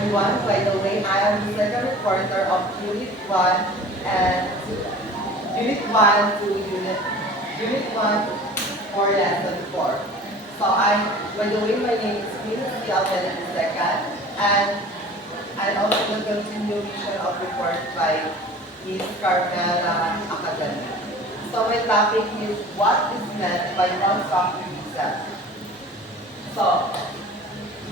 everyone. By the way, I am the second reporter of Unit 1 and Unit 1 to Unit 1 for Lesson 4. So by the way, my name is Venus Almeida II, and also the continuation of report by Ms. Carmela Academy. So my topic is what is meant by constructivism. So,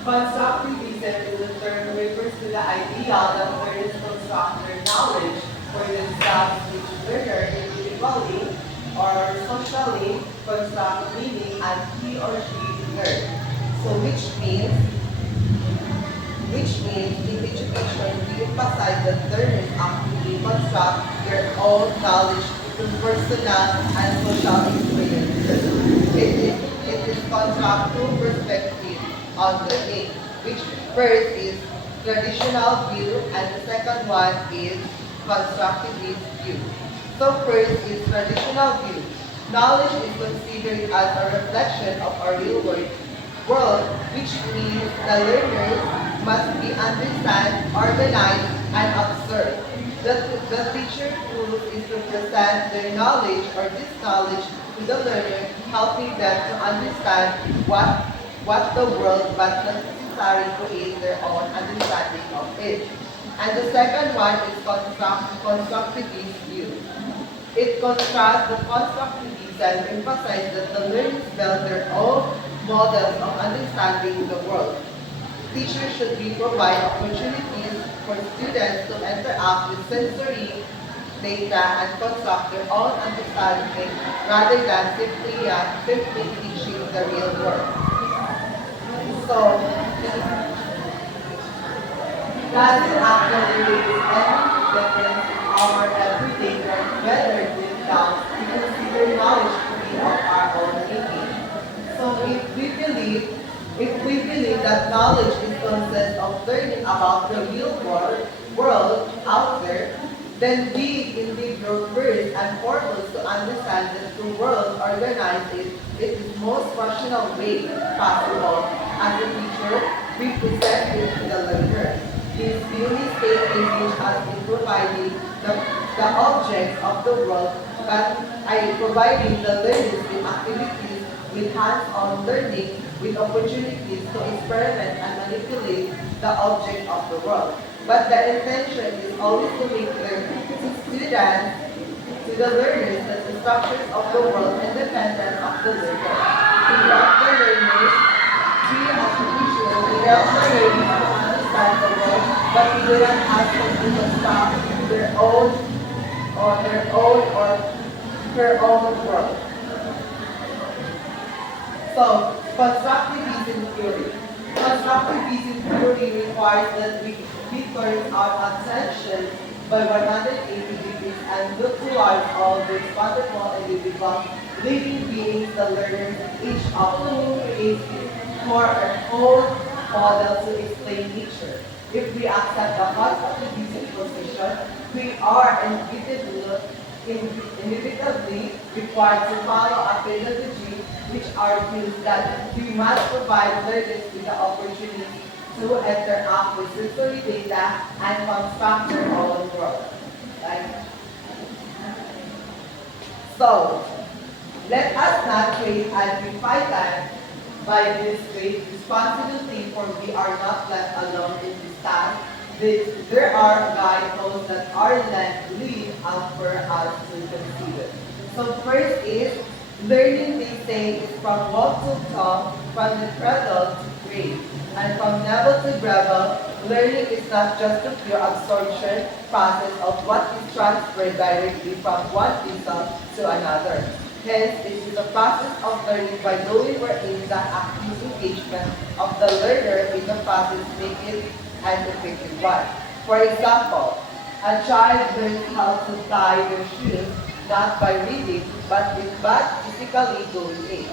constructivism is a term refers to the idea that learners construct their knowledge for themselves, which learner individually or socially construct meaning as he or she learns. So which means in education we emphasize that learners actively construct their own knowledge through personal and social experiences. It is construct two perspectives on learning, which first is traditional view and the second one is constructivist view. So first is traditional view. Knowledge is considered as a reflection of our real world, which means the learners must be understand, organized, and observed. The teacher tool is to present their knowledge or this knowledge to the learner, helping them to understand what the world but not necessarily create their own understanding of it. And the second one is constructivist view. It contrasts the constructivism emphasizes that the learners build their own models of understanding the world. Teachers should be provide opportunities for students to interact with sensory data and construct their own understanding rather than simply teaching the real world. So, does it actually make any difference in our everyday work whether deep down we consider knowledge to be of our own making? So if we believe that knowledge is consists of learning about the real world out there, then we indeed grow first and foremost to understand that the world organized in its most rational way possible. As a teacher, we present it to the learner. This newly state engage us in providing the objects of the world, but providing the learners with activities with hands-on learning with opportunities to experiment and manipulate the object of the world. But the intention is always to make clear to students, to the learners, that the structures of the world independent of the learner. To help the learners, we as teachers, we help the learners to understand the world, but we do not ask them to construct their own or her own world. So, constructivism theory. Constructivism theory requires that we turn our attention by 180 degrees and look towards all those wonderful individual living beings, the learners, each of whom creates for our own model to explain nature. If we accept the constructivism position, we are inevitably required to follow a pedagogy which argues that we must provide learners with the opportunity to interact with sensory data and construct their own world. Right? So, let us not create and defy time by this great responsibility, for we are not left alone in this task. There are guideposts that are laid out for us to consider. So first is, learning, they say, is from walk to talk, from the cradle to grave. And from level to gravel, learning is not just a pure absorption process of what is transferred directly from one pupil to another. Hence, it is a process of learning by knowing wherein the active engagement of the learner in the process make it an effective one. For example, a child learns how to tie their shoes not by reading, but physically doing it,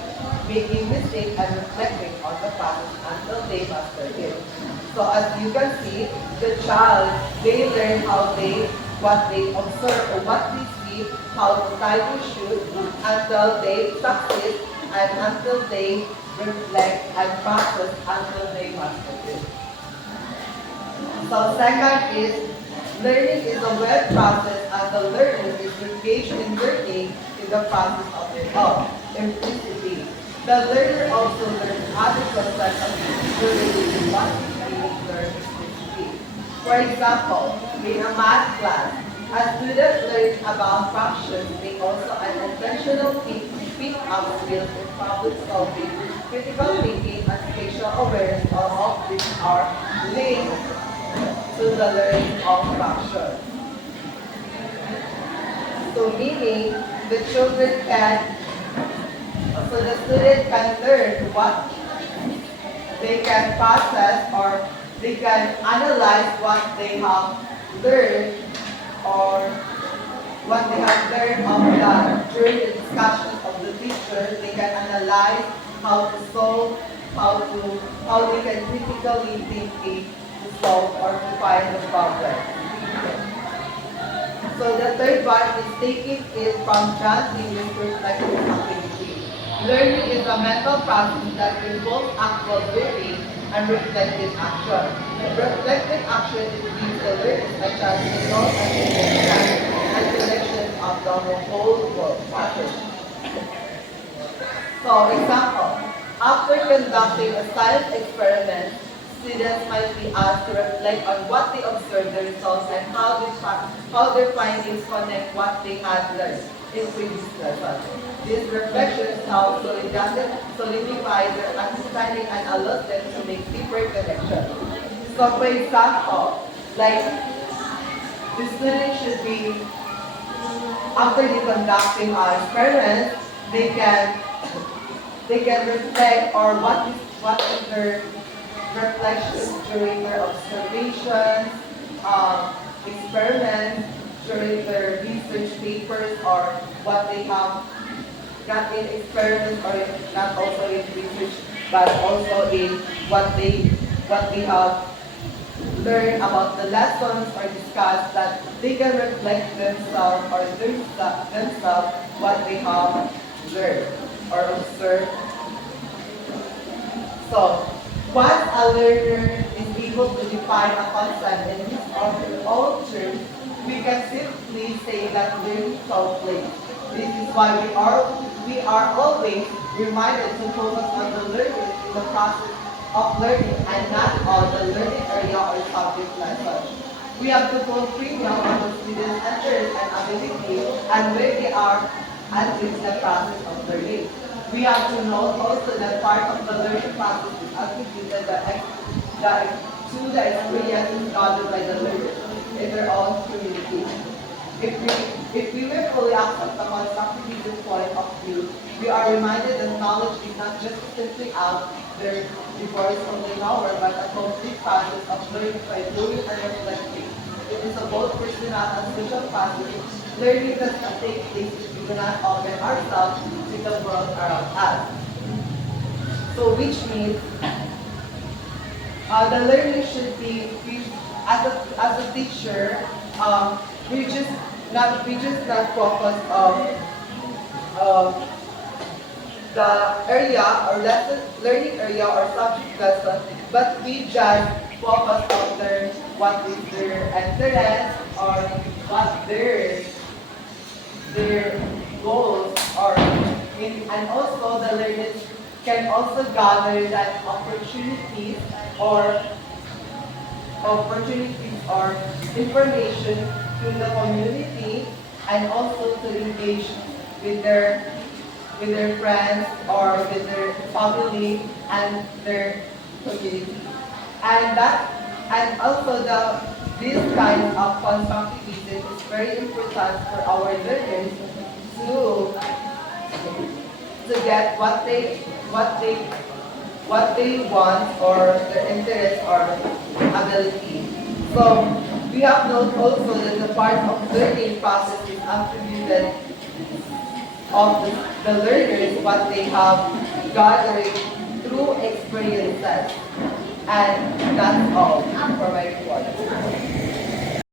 making mistakes and reflecting on the process until they master it. So as you can see, the child, they learn what they observe or what they see, how to tie their shoes until they succeed and until they reflect and practice until they master it. So second is learning is a web process and the learner is engaged in learning in the process of their own. Implicitly, the learner also learns other concepts of related to what is being learned explicitly. For example, in a math class, a student learns about fractions may also an intentional pick up skills in problem solving, critical thinking, and spatial awareness, all of which are linked to the learning of fractions. So meaning the children can, so the student can learn what they can process or they can analyze what they have learned or what they have learned of during the discussions of the teacher. They can analyze how to solve, how they can critically think to solve or to find the problem. So the third one is taking it from John Dewey's reflective activity. Learning is a mental process that involves actual learning and reflective action. Reflective action is the learning such as results and connections of the whole world pattern. So example, after conducting a science experiment, students might be asked to reflect on what they observed, the results, and how their findings connect what they had learned in previous lessons. These reflections help solidify their understanding and allow them to make deeper connections. So for example, like the students should be, after they conducting experiments, they can reflect or what is their reflections during their observations, experiments, during their research papers, or what they have got in experiments, or not also in research, but also in what they have learned about the lessons or discussed, that they can reflect themselves or themselves what they have learned or observed. So once a learner is able to define a concept in his or her own terms, we can simply say that learning takes place. This is why we are always reminded to focus on the learning in the process of learning and not on the learning area or subject matter. We have to put premium on the students' interest and ability and where they are at in the process of learning. We have to note also that part of the learning process is attributed to the experiences gathered by the learner in their own community. If we will fully accept the constructivism point of view, we are reminded that knowledge is not just simply out there divorced from the knower, but a complete process of learning by doing and reflecting. It is a both personal and social process. Learning does not take place if we do not open ourselves to the world around us. So which means the learning should be, as a teacher, we just not focus on the area or learning area or subject lesson, but we just focus on what is their interest or what their goals are. And also the learners can also gather that opportunities or information to the community and also to engage with their friends or with their family and their community. And also this kind of constructivism is very important for our learners to get what they want or their interest or ability. So we have noted also that the part of learning process is attributed of the learners what they have gathered through experiences. And that's all for my report.